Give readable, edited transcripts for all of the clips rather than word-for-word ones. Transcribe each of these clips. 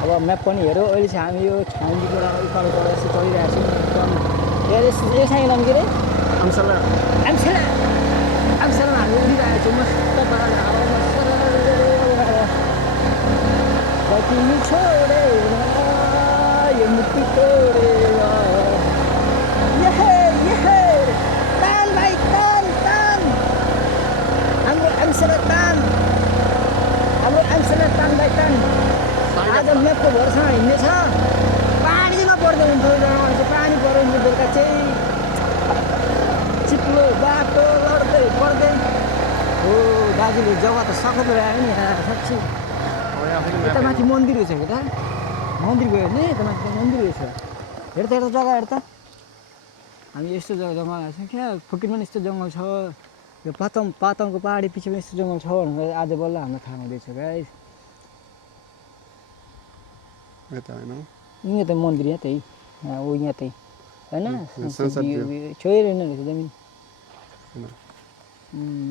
अब म्याप पनि हेरौँ अहिले चाहिँ हामी यो छाउनीबाट उकालोबाट यस्तो चलिरहेको छौँ एकदम यो साइड नाम के अरे आमसला आम्सला आम्सलामा हामी उडिरहेको छौँ मस्त पाराले हावामा कति छोडे यो मुक्ति तोडेर यहे यहे तान भाइ तान तान हाम्रो आम्सला तान हाम्रो आम्सला तान भाइ तान आज म्यापको भरोसामा हिँड्नेछ पानी चाहिँ नपर्दा हुन्थ्यो जग्गामा पानी पऱ्यो भने बेलुका चाहिँ चिप्लो बाटो लड्दै पर्दै हो दाजुले जग्गा त सखत रह्यो नि यहाँ साँच्ची यता माथि मन्दिर रहेछ कि त मन्दिर गयो भने यता माथि मन्दिर रहेछ हेर त जग्गा हेर त हामी यस्तो जग्गामा आएको छौँ क्या फुकिनमा पनि यस्तो जङ्गल छ यो पातङको पहाडी पछि पनि यस्तो जङ्गल छ भनेर आज बल्ल हामीलाई थाहा हुँदैछ गाइस यहाँ त मन्दिर यहाँ त्यही ऊ यहाँ त्यही होइन छोएर रहेछ जमिन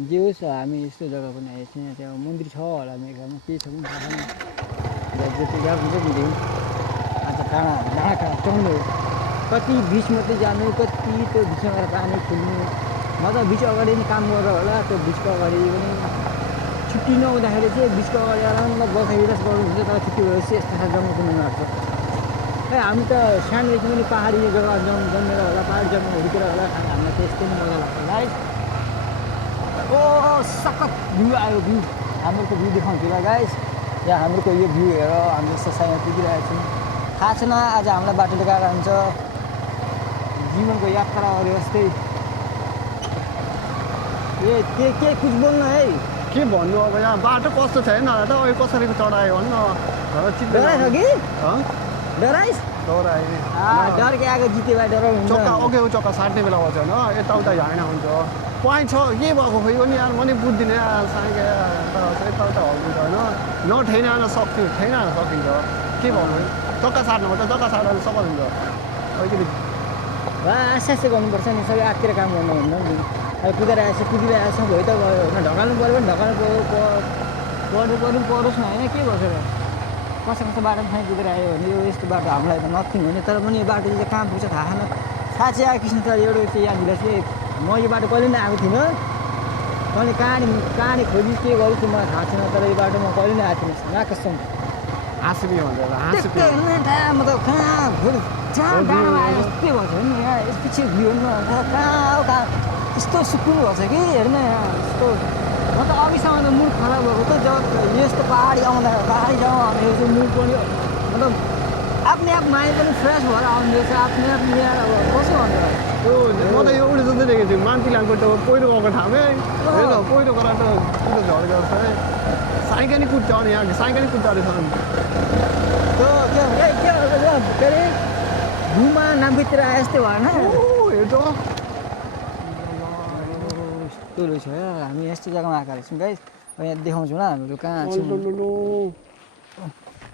जे होस् हामी यस्तो जग्गा पनि आएको छौँ यहाँ चाहिँ अब मन्दिर छ होला मेघामा के छ पनि थाहा छैन जति गएको हुन्छ नि आज डाँडा चढ्नु कति बिच मात्रै जानु कति त्यो बिचमा गएर पानी खेल्नु म त बिच अगाडि नि काम गरेर होला त्यो बिचको अगाडि पनि छुट्टी नहुँदाखेरि चाहिँ बिचको अगाडि आराममा बसाइरस गर्नुहुन्छ तर छुट्टी भएपछि यस्तो खालको जङ्गल कुद्नु लाग्छ ए हामी त सानोदेखि पनि पाहाडी जग्गा जन्मेर होला पाहाडी जङ्गल हुर्केर होला हामीलाई त्यस्तै नै मजा लाग्छ गाइस ओ सखत भ्यू आयो भ्यू हाम्रोको भ्यू देखाउँछु ल गाइस यहाँ हाम्रोको यो भ्यू हेर हामी यस्तो साइमा पुगिरहेको छौँ थाहा छैन आज हामीलाई बाटोले गएर हुन्छ जीवनको यात्रा गरे जस्तै ए के कुछ बोल्न है के भन्नु अब यहाँ बाटो कस्तो छैन होला त अहिले कसरी चढायो भन्नु डराएछ कि डराइस डरायो डर के आएको जिते भए डराउ हुन्छ चक्का अघिको चक्का साट्ने बेला बस्छ होइन यताउता हिँड्न हुन्छ पोइन्ट छ के भएको खोइ हो नि यार म नि बुझ्दिनँ साइके यताउता हल्किन्छ होइन नठेन सक्थ्यो ठेन सकिन्छ के भन्नु चक्का साट्नु पर्छ चक्का साट्दा सफल हुन्छ अलिकति आस्ते गर्नुपर्छ नि सबै आत्तिर काम गर्नु भन्दा नि अब कुदिरहेको छ भयो त गयो होइन ढकाल्नु पऱ्यो भने ढकाल्नु परोस् न होइन के गर्छ र कस्तो बाटोमा फाइ कुदेर आयो भने यो यस्तो बाटो हामीलाई त नथिङ हो नि तर पनि यो बाटो चाहिँ कहाँ पुग्छ थाहा छैन थाहा चाहिँ आएको कृष्ण तर एउटा चाहिँ यहाँनिर चाहिँ म यो बाटो कहिले नै आएको थिइनँ मैले कहानी खोजी के गर्छु त्यो मलाई थाहा छैन तर यो बाटो म कहिले नै आएको थिइनँ नाकसम हाँसिपी भन्छ म त कहाँ डाँडामा आयो यस्तै भन्छ नि यहाँ पछि भ्यू कहाँ यस्तो सुकुन भन्छ कि हेर्न यहाँ यस्तो म त अघिसम्म त मुड खराब भएको त जब यस्तो पहाडी आउँदा पहाडी जग्गामा आउँदाखेरि चाहिँ मुड पनि मतलब आफ्नै आप माइन्ड पनि फ्रेस भएर आउँदैछ आफ्नै आप मिलाएर अब कसो भन्छ म त यो उडी जस्तै देखेको छु मान्तीलाको त पहिरो गएको ठाउँमै होइन पहिरो गएर त कुरो झर् गर्छ है साइकल कुद्छ अनि यहाँ साइकल कुद्छ अरे छन् के अरे घुमा नाम्बीतिर आए जस्तै भएन हेर्छ यस्तो रहेछ हामी यस्तो जग्गामा आएको रहेछौँ गाइस यहाँ देखाउँछौँ ल हामीहरू कहाँ छौँ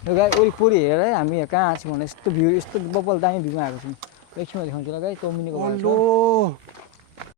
यो गाई वरिपरि हेर है हामी यहाँ कहाँ छौँ भने यस्तो भ्यू यस्तो बब्बल दामी भ्यूमा आएको छौँ एकछिनमा देखाउँछु ल गाई चौमिनीको